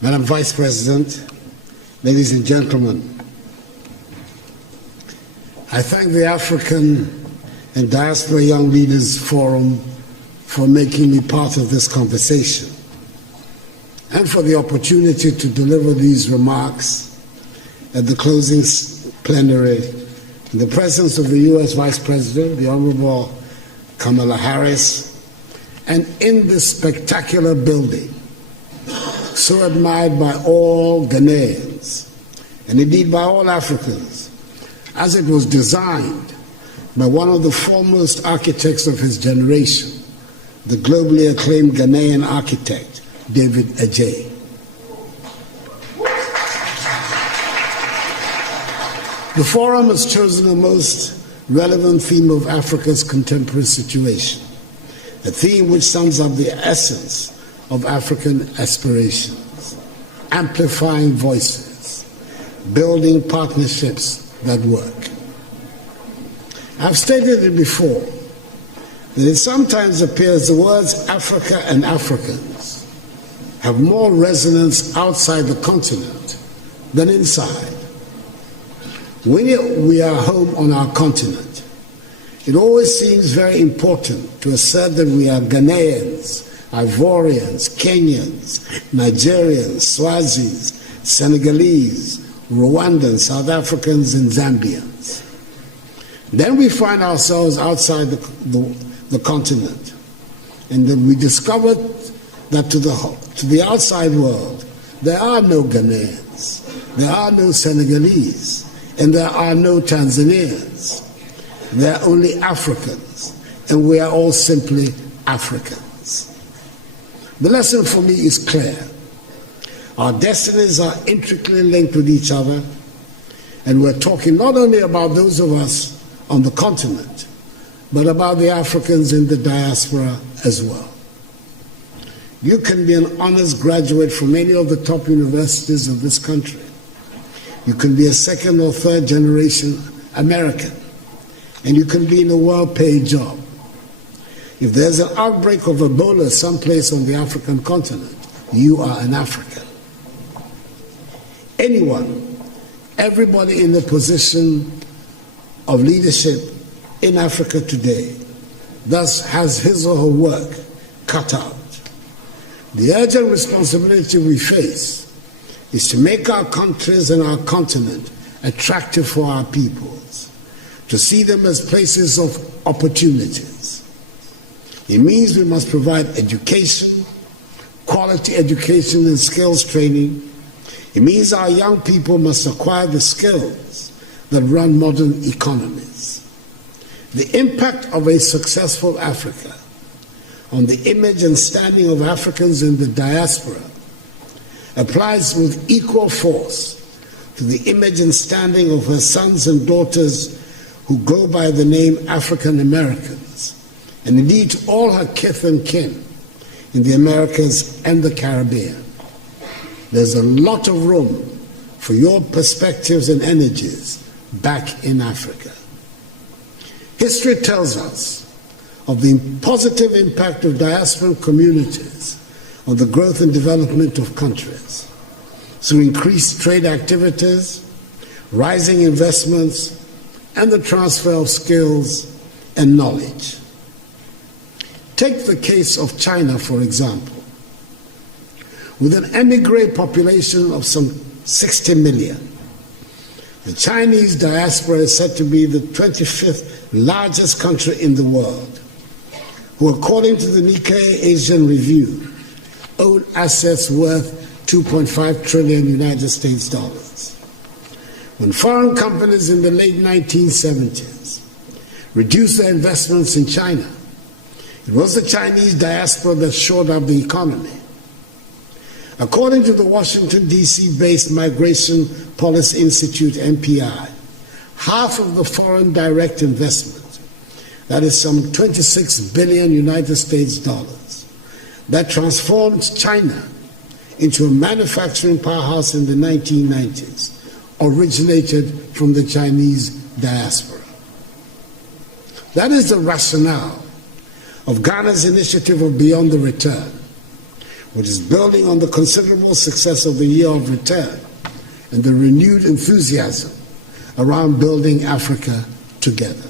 Madam Vice President, ladies and gentlemen, I thank the African and Diaspora Young Leaders Forum for making me part of this conversation and for the opportunity to deliver these remarks at the closing plenary in the presence of the U.S. Vice President, the Honorable Kamala Harris, and in this spectacular building, so admired by all Ghanaians, and indeed by all Africans, as it was designed by one of the foremost architects of his generation, the globally acclaimed Ghanaian architect, David Adjaye. The forum has chosen the most relevant theme of Africa's contemporary situation, a theme which sums up the essence of African aspirations: amplifying voices, building partnerships that work. I've stated it before, that it sometimes appears the words Africa and Africans have more resonance outside the continent than inside. When we are home on our continent, it always seems very important to assert that we are Ghanaians, Ivorians, Kenyans, Nigerians, Swazis, Senegalese, Rwandans, South Africans, and Zambians. Then we find ourselves outside the continent, and then we discovered that to the outside world, there are no Ghanaians, there are no Senegalese, and there are no Tanzanians. There are only Africans, and we are all simply Africans. The lesson for me is clear. Our destinies are intricately linked with each other, and we're talking not only about those of us on the continent, but about the Africans in the diaspora as well. You can be an honors graduate from any of the top universities of this country. You can be a second or third generation American, and you can be in a well-paid job. If there's an outbreak of Ebola someplace on the African continent, you are an African. Anyone, everybody in a position of leadership in Africa today, thus has his or her work cut out. The urgent responsibility we face is to make our countries and our continent attractive for our peoples, to see them as places of opportunities. It means we must provide education, quality education and skills training. It means our young people must acquire the skills that run modern economies. The impact of a successful Africa on the image and standing of Africans in the diaspora applies with equal force to the image and standing of her sons and daughters who go by the name African Americans, and indeed to all her kith and kin in the Americas and the Caribbean. There's a lot of room for your perspectives and energies back in Africa. History tells us of the positive impact of diasporan communities on the growth and development of countries through increased trade activities, rising investments, and the transfer of skills and knowledge. Take the case of China, for example. With an emigre population of some 60 million, the Chinese diaspora is said to be the 25th largest country in the world, who, according to the Nikkei Asian Review, own assets worth 2.5 trillion United States dollars. When foreign companies in the late 1970s reduced their investments in China, it was the Chinese diaspora that shored up the economy. According to the Washington, D.C.-based Migration Policy Institute, MPI, half of the foreign direct investment, that is some 26 billion United States dollars, that transformed China into a manufacturing powerhouse in the 1990s, originated from the Chinese diaspora. That is the rationale of Ghana's initiative of Beyond the Return, which is building on the considerable success of the Year of Return and the renewed enthusiasm around building Africa together.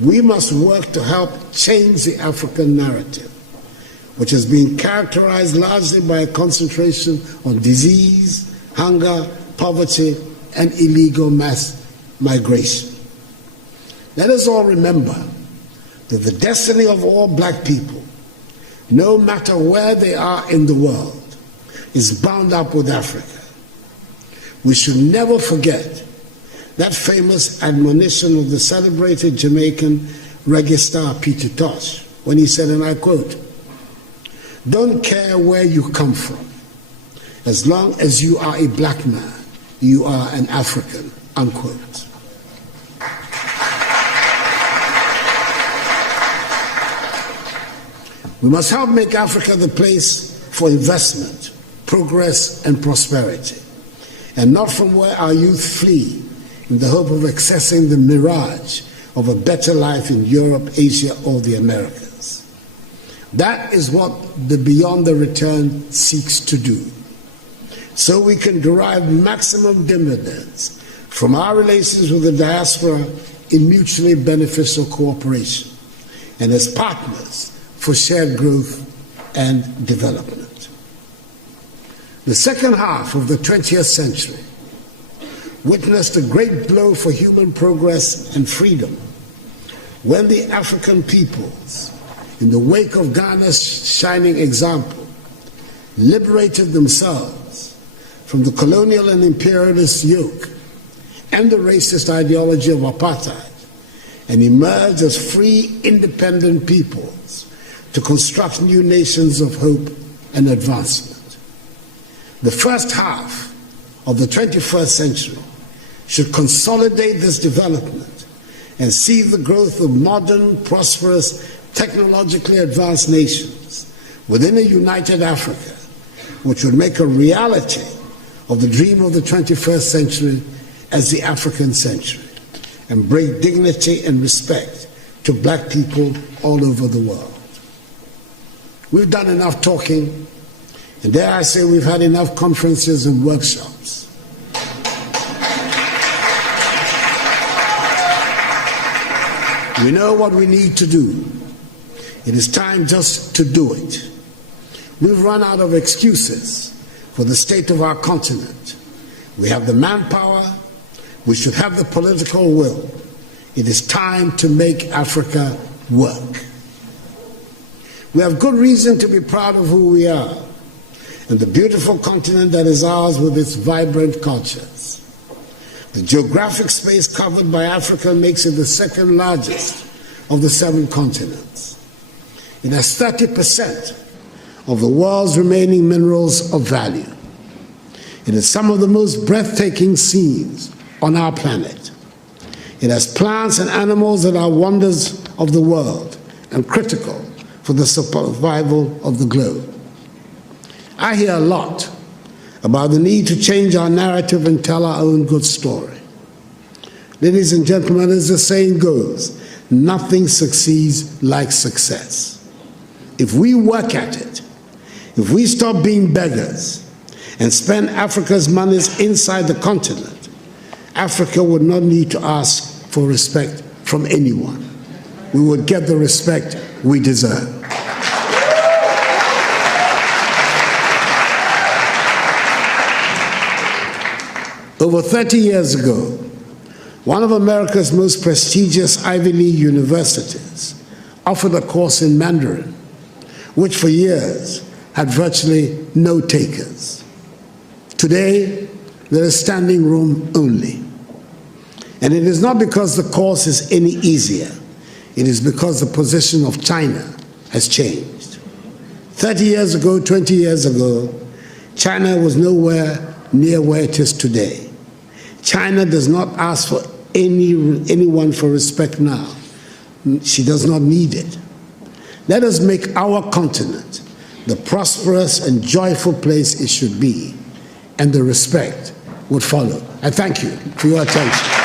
We must work to help change the African narrative, which has been characterized largely by a concentration on disease, hunger, poverty, and illegal mass migration. Let us all remember that the destiny of all black people, no matter where they are in the world, is bound up with Africa. We should never forget that famous admonition of the celebrated Jamaican reggae star Peter Tosh, when he said, and I quote, "Don't care where you come from, as long as you are a black man, you are an African," unquote. We must help make Africa the place for investment, progress, and prosperity, and not from where our youth flee in the hope of accessing the mirage of a better life in Europe, Asia, or the Americas. That is what the Beyond the Return seeks to do, so we can derive maximum dividends from our relations with the diaspora in mutually beneficial cooperation and as partners for shared growth and development. The second half of the 20th century witnessed a great blow for human progress and freedom when the African peoples, in the wake of Ghana's shining example, liberated themselves from the colonial and imperialist yoke and the racist ideology of apartheid and emerged as free, independent peoples to construct new nations of hope and advancement. The first half of the 21st century should consolidate this development and see the growth of modern, prosperous, technologically advanced nations within a united Africa, which would make a reality of the dream of the 21st century as the African century and bring dignity and respect to black people all over the world. We've done enough talking, and dare I say we've had enough conferences and workshops. We know what we need to do. It is time just to do it. We've run out of excuses for the state of our continent. We have the manpower. We should have the political will. It is time to make Africa work. We have good reason to be proud of who we are and the beautiful continent that is ours with its vibrant cultures. The geographic space covered by Africa makes it the second largest of the 7 continents. It has 30% of the world's remaining minerals of value. It has some of the most breathtaking scenes on our planet. It has plants and animals that are wonders of the world and critical for the survival of the globe. I hear a lot about the need to change our narrative and tell our own good story. Ladies and gentlemen, as the saying goes, nothing succeeds like success. If we work at it, if we stop being beggars and spend Africa's monies inside the continent, Africa would not need to ask for respect from anyone. We would get the respect we deserve. Over 30 years ago, one of America's most prestigious Ivy League universities offered a course in Mandarin, which for years had virtually no takers. Today, there is standing room only. And it is not because the course is any easier. It is because the position of China has changed. 30 years ago, 20 years ago, China was nowhere near where it is today. China does not ask for anyone for respect now. She does not need it. Let us make our continent the prosperous and joyful place it should be, and the respect would follow. I thank you for your attention.